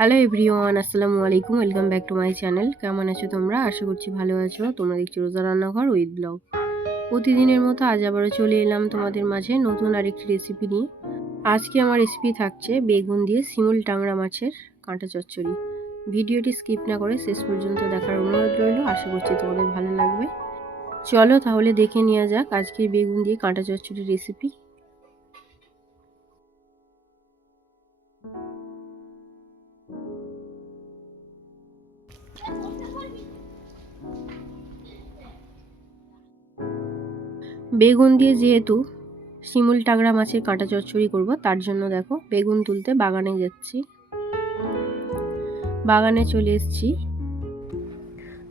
Hello everyone আসসালামু আলাইকুম welcome back to my channel কেমন আছো তোমরা? আশা করছি ভালো আছো। তোমরা দেখছ রোজা রান্নাঘর উইথ ব্লগ প্রতিদিনের মতো আজ আবারও চলে এলাম তোমাদের মাঝে নতুন আরেকটি রেসিপি নিয়ে। আজকে আমার রেসিপি থাকছে বেগুন দিয়ে শিমুল টাংরা মাছের কাঁটা চচ্চড়ি। ভিডিওটি স্কিপ না করে শেষ পর্যন্ত দেখার অনুরোধ রইল, আশা করছি তোমাদের ভালো লাগবে। চলো তাহলে দেখে নেওয়া যাক আজকের বেগুন দিয়ে কাঁটা চচ্চড়ির রেসিপি বেগুন দিয়ে যেহেতু শিমুল টাংরা মাছের কাঁটা চচ্চড়ি করব, তার জন্য দেখো বেগুন তুলতে বাগানে যাচ্ছি। বাগানে চলে এসেছি।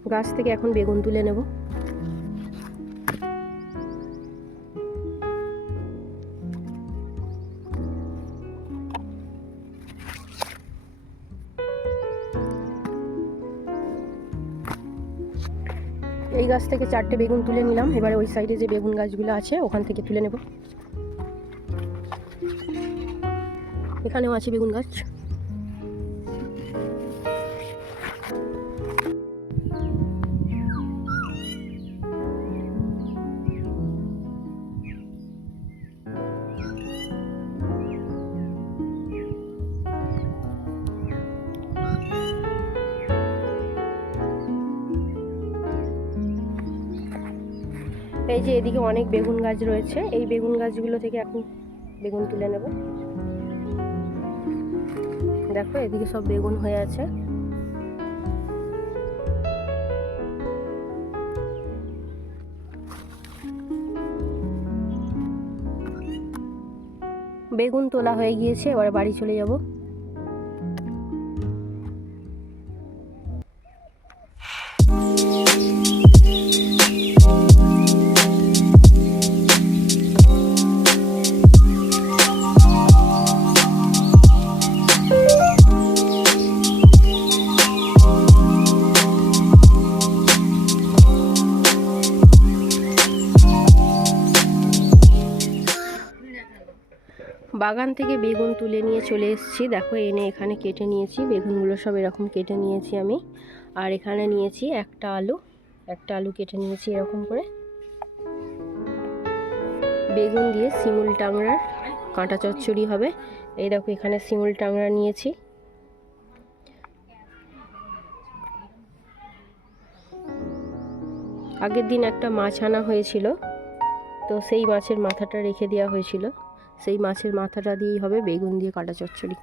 গাছ থেকে এখন বেগুন তুলে নেব। গাছ থেকে চারটে বেগুন তুলে নিলাম। এবারে ওই সাইডে যে বেগুন গাছগুলো আছে, ওখান থেকে তুলে নেব। এখানেও আছে বেগুন গাছ। এই যে এদিকে অনেক বেগুন গাছ রয়েছে, এই বেগুন গাছগুলো থেকে এখন বেগুন তুলে নেব। দেখো, এদিকে সব বেগুন হয়ে আছে। বেগুন তোলা হয়ে গিয়েছে, এবারে বাড়ি চলে যাব। বাগান থেকে বেগুন তুলে নিয়ে চলে এসেছি। দেখো, এনে এখানে কেটে নিয়েছি। বেগুনগুলো সব এরকম কেটে নিয়েছি আমি। আর এখানে নিয়েছি একটা আলু। একটা আলু কেটে নিয়েছি এরকম করে। বেগুন দিয়ে শিমুল টাংরার কাঁটা চচ্চড়ি হবে। এই দেখো, এখানে শিমুল টাংরা নিয়েছি। আগের দিন একটা মাছ আনা হয়েছিল। তো সেই মাছের মাথাটা রেখে দেওয়া হয়েছিল। সেই মাছের মাথাটা দিয়েই হবে, বেগুন দিয়ে কাটা চচ্চড়ি।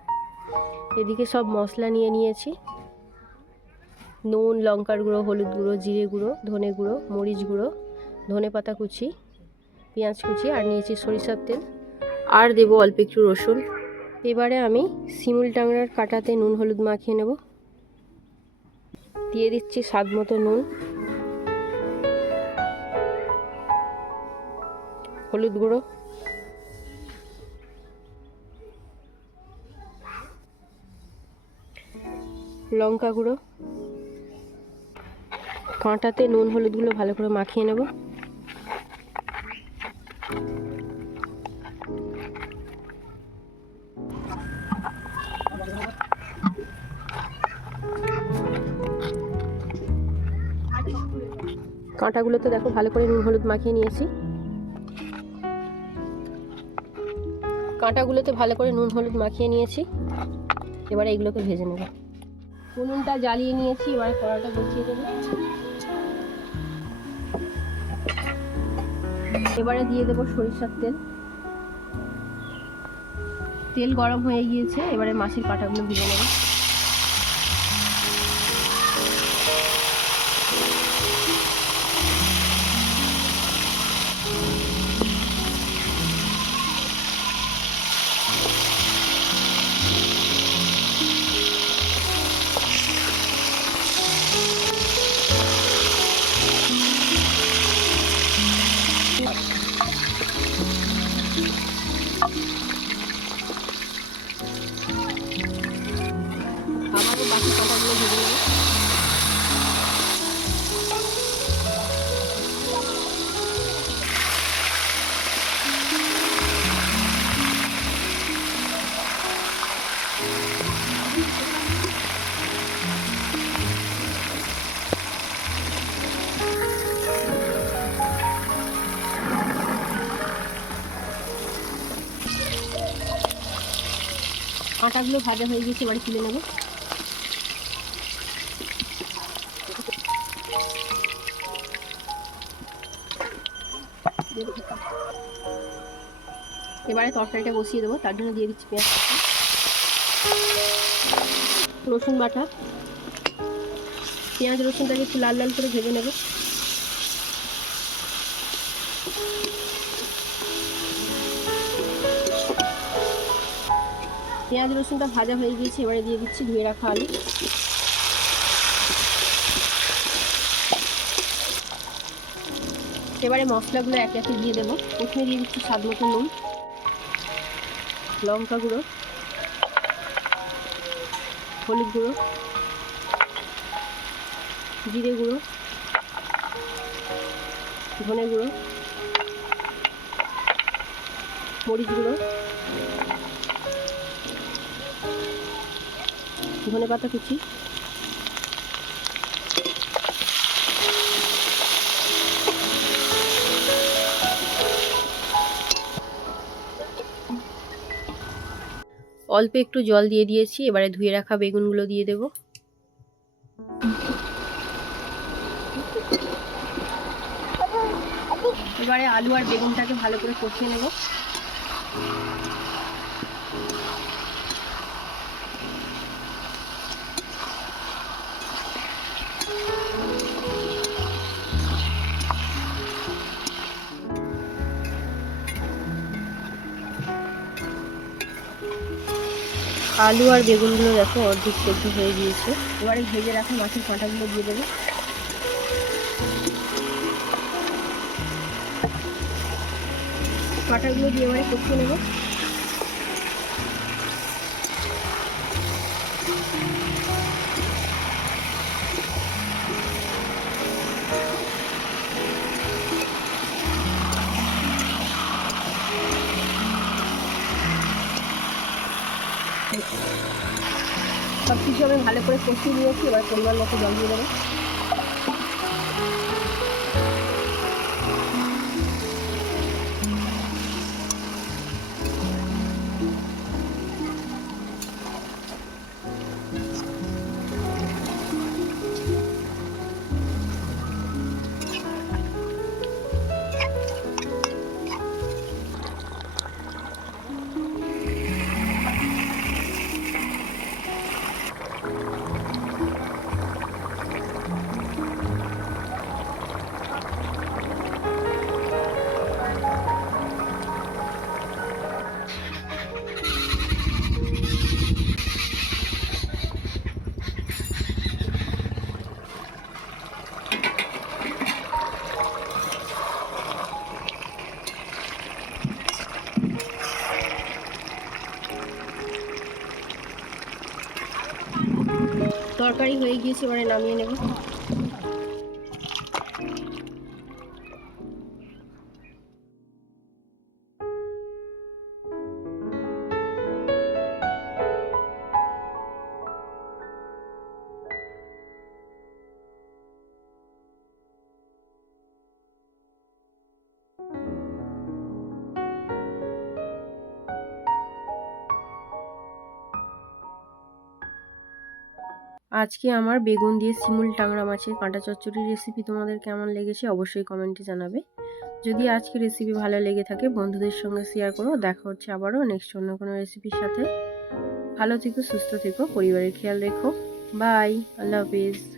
এদিকে সব মশলা নিয়ে নিয়েছি। নুন, লঙ্কার গুঁড়ো, হলুদ গুঁড়ো, জিরে গুঁড়ো, ধনে গুঁড়ো, মরিচ গুঁড়ো, ধনে পাতা কুচি, পেঁয়াজ কুচি আর নিয়েছি সরিষার তেল। আর দেবো অল্প একটু রসুন। এবারে আমি শিমুল টাংরার কাটাতে নুন, হলুদ মাখিয়ে নেব। দিয়ে দিচ্ছি স্বাদ মতো নুন। হলুদ গুঁড়ো। লঙ্কা গুঁড়ো। কাঁটাতে নুন হলুদগুলো ভালো করে মাখিয়ে নেব। কাঁটাগুলোতে দেখো ভালো করে নুন হলুদ মাখিয়ে নিয়েছি। কাঁটাগুলোতে ভালো করে নুন হলুদ মাখিয়ে নিয়েছি। এবারে এইগুলোকে ভেজে নেব। উনুনটা জ্বালিয়ে নিয়েছি, এবার কড়াটা বসিয়ে দেবো। এবারে দিয়ে দেবো সরিষার তেল। তেল গরম হয়ে গিয়েছে, এবারে মাছের কাটাগুলো দিয়ে নেব। কাঁটাগুলো ভাজা হয়ে গেছে, এবারে তুলে নেব। এবারে তরকারিটা বসিয়ে দেবো, তার জন্য দিয়ে দিচ্ছি পেঁয়াজ রসুন বাটা। পেঁয়াজ রসুনটাকে একটু লাল লাল করে ভেজে নেব। পেঁয়াজ রসুনটা ভাজা হয়ে গিয়েছে, এবারে দিয়ে দিচ্ছি ধুয়ে রাখা আলু। এবারে মশলাগুলো এক একে দিয়ে দেবো। প্রথমে দিয়ে দিচ্ছি স্বাদ মতো নুন, লঙ্কা গুঁড়ো, হলুদ গুঁড়ো, জিরে গুঁড়ো, ধনে গুঁড়ো, মরিচ গুঁড়ো ধনে পাতা কুচি। অল্প একটু জল দিয়ে দিয়েছি, এবারে ধুয়ে রাখা বেগুনগুলো দিয়ে দেব। এবারে আলু আর বেগুনটাকে ভালো করে কষিয়ে নেব। আলু আর বেগুনগুলো দেখো অর্ধেক সেদ্ধ হয়ে গিয়েছে। এবারে ভেজে রাখা মাছের কাঁটাগুলো দিয়ে দেবে। কাঁটাগুলো দিয়ে এবারে কষিয়ে নেব। আমি ভালো করে কষিয়ে নিয়েছি এবার পরিমাণ মতো জল দিয়ে দেবো। তরকারি হয়ে গিয়েছে এবারে নামিয়ে নেব। আজকে আমার বেগুন দিয়ে শিমুল টাংরা মাছের কাঁটা চচ্চড়ির রেসিপি তোমাদের কেমন লেগেছে অবশ্যই কমেন্টে জানাবে। যদি আজকে রেসিপি ভালো লেগে থাকে, বন্ধুদের সঙ্গে শেয়ার করো। দেখা হচ্ছে আবারও নেক্সট অন্য কোনো রেসিপির সাথে। ভালো থেকো, সুস্থ থেকো, পরিবারের খেয়াল রেখো। বাই আল্লাহ হাফিজ।